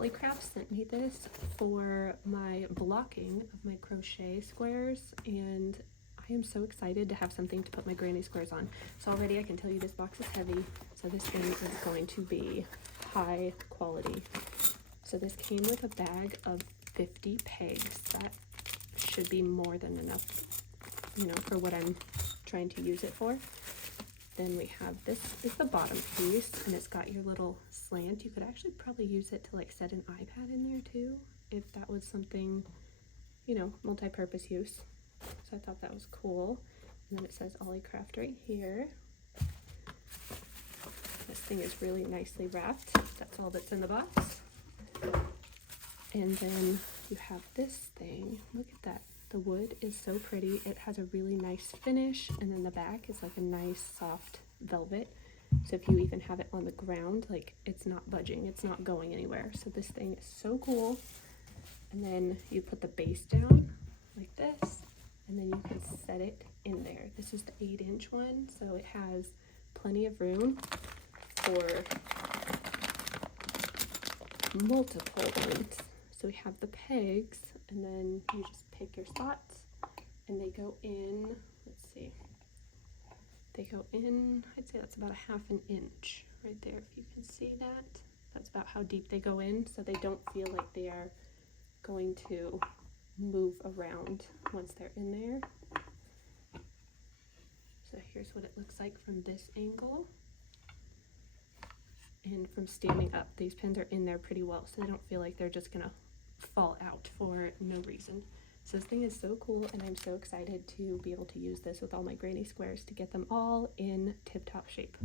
Olikraft sent me this for my blocking of my crochet squares, and I am so excited to have something to put my granny squares on. So already I can tell you this box is heavy, so this thing is going to be high quality. So this came with a bag of 50 pegs. That should be more than enough, you know, for what I'm trying to use it for. Then we have this is the bottom piece, and it's got your little slant. You could actually probably use it to like set an iPad in there too, if that was something, you know, multi-purpose use. So I thought that was cool. And then it says Olikraft right here. This thing is really nicely wrapped. That's all that's in the box. And then you have this thing. Look at that. The wood is so pretty. It has a really nice finish, and then the back is like a nice soft velvet. So if you even have it on the ground, like it's not budging, it's not going anywhere. So this thing is so cool. And then you put the base down like this, and then you can set it in there. This is the 8-inch one, so it has plenty of room for multiple ones. So we have the pegs, and then you just pick your spots, and they go in, let's see, they go in, I'd say that's about a 1/2 inch right there, if you can see that. That's about how deep they go in, so they don't feel like they are going to move around once they're in there. So here's what it looks like from this angle. And from standing up, these pins are in there pretty well, so they don't feel like they're just gonna fall out for no reason. So this thing is so cool, and I'm so excited to be able to use this with all my granny squares to get them all in tip-top shape.